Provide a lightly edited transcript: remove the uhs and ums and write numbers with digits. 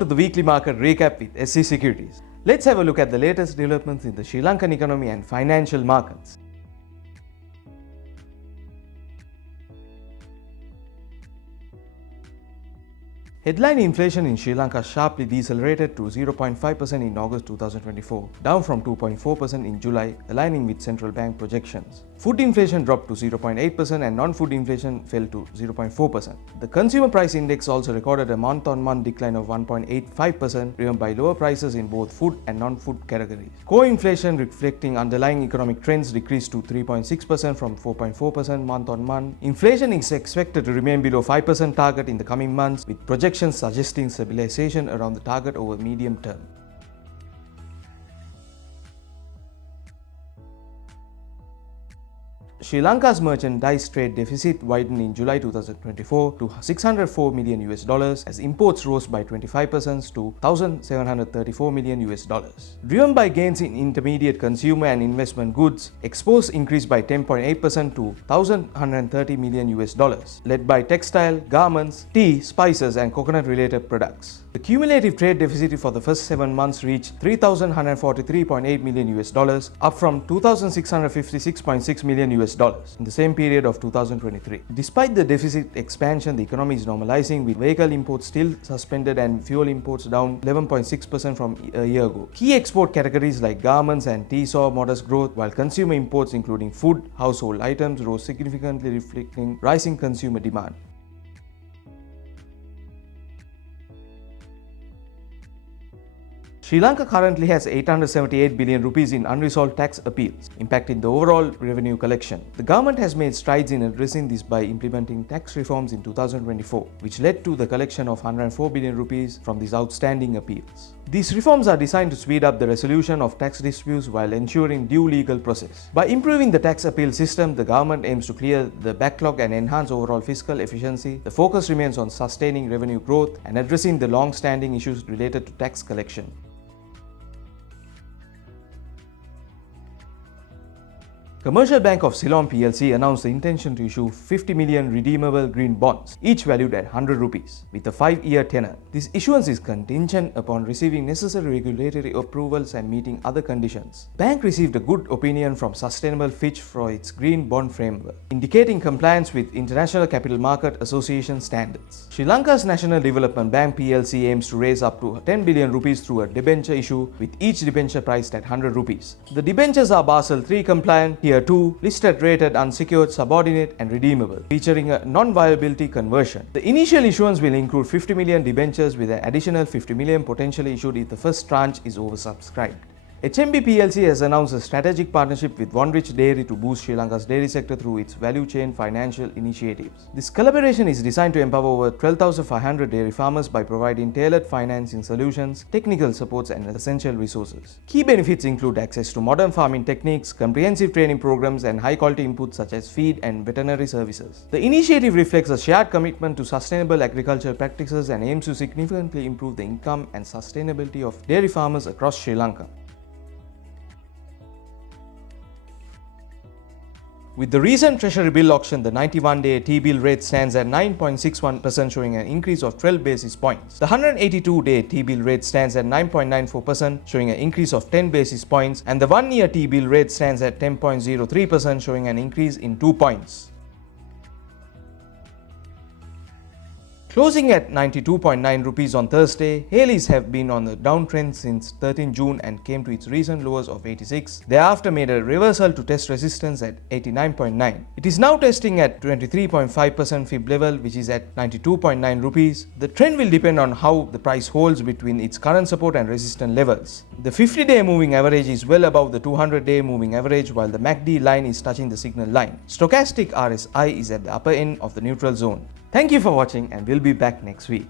to the weekly market recap with SC Securities. Let's have a look at the latest developments in the Sri Lankan economy and financial markets. Headline inflation in Sri Lanka sharply decelerated to 0.5% in August 2024, down from 2.4% in July, aligning with central bank projections. Food inflation dropped to 0.8% and non-food inflation fell to 0.4%. The consumer price index also recorded a month-on-month decline of 1.85%, driven by lower prices in both food and non-food categories. Core inflation, reflecting underlying economic trends, decreased to 3.6% from 4.4% month-on-month. Inflation is expected to remain below 5% target in the coming months, with projections suggesting stabilization around the target over medium term. Sri Lanka's merchandise trade deficit widened in July 2024 to $604 million as imports rose by 25% to $1,734 million. Driven by gains in intermediate consumer and investment goods, exports increased by 10.8% to $1,130 million, led by textile, garments, tea, spices, and coconut-related products. The cumulative trade deficit for the first 7 months reached $3,143.8 million, up from $2,656.6 million in the same period of 2023. Despite the deficit expansion, the economy is normalizing, with vehicle imports still suspended and fuel imports down 11.6% from a year ago. Key export categories like garments and tea saw modest growth, while consumer imports including food, household items rose significantly, reflecting rising consumer demand. Sri Lanka currently has 878 billion rupees in unresolved tax appeals, impacting the overall revenue collection. The government has made strides in addressing this by implementing tax reforms in 2024, which led to the collection of 104 billion rupees from these outstanding appeals. These reforms are designed to speed up the resolution of tax disputes while ensuring due legal process. By improving the tax appeal system, the government aims to clear the backlog and enhance overall fiscal efficiency. The focus remains on sustaining revenue growth and addressing the long-standing issues related to tax collection. Commercial Bank of Ceylon plc announced the intention to issue 50 million redeemable green bonds, each valued at 100 rupees, with a 5-year tenor. This issuance is contingent upon receiving necessary regulatory approvals and meeting other conditions. Bank received a good opinion from Sustainable Fitch for its green bond framework, indicating compliance with International Capital Market Association standards. Sri Lanka's National Development Bank plc aims to raise up to 10 billion rupees through a debenture issue, with each debenture priced at 100 rupees. The debentures are Basel III compliant, Tier 2, listed, rated, unsecured, subordinate, and redeemable, featuring a non-viability conversion. The initial issuance will include 50 million debentures, with an additional 50 million potentially issued if the first tranche is oversubscribed. HMB plc has announced a strategic partnership with Wonrich Dairy to boost Sri Lanka's dairy sector through its value chain financial initiatives. This collaboration is designed to empower over 12,500 dairy farmers by providing tailored financing solutions, technical supports, and essential resources. Key benefits include access to modern farming techniques, comprehensive training programs, and high-quality inputs such as feed and veterinary services. The initiative reflects a shared commitment to sustainable agricultural practices and aims to significantly improve the income and sustainability of dairy farmers across Sri Lanka. With the recent Treasury-bill auction, the 91-day T-bill rate stands at 9.61%, showing an increase of 12 basis points. The 182-day T-bill rate stands at 9.94%, showing an increase of 10 basis points, and the 1-year T-bill rate stands at 10.03%, showing an increase in 2 points. Closing at 92.9 rupees on Thursday, Haileys have been on the downtrend since 13 June and came to its recent lows of 86. Thereafter made a reversal to test resistance at 89.9. It is now testing at 23.5% fib level, which is at 92.9 rupees. The trend will depend on how the price holds between its current support and resistance levels. The 50-day moving average is well above the 200-day moving average, while the MACD line is touching the signal line. Stochastic RSI is at the upper end of the neutral zone. Thank you for watching, and we'll be back next week.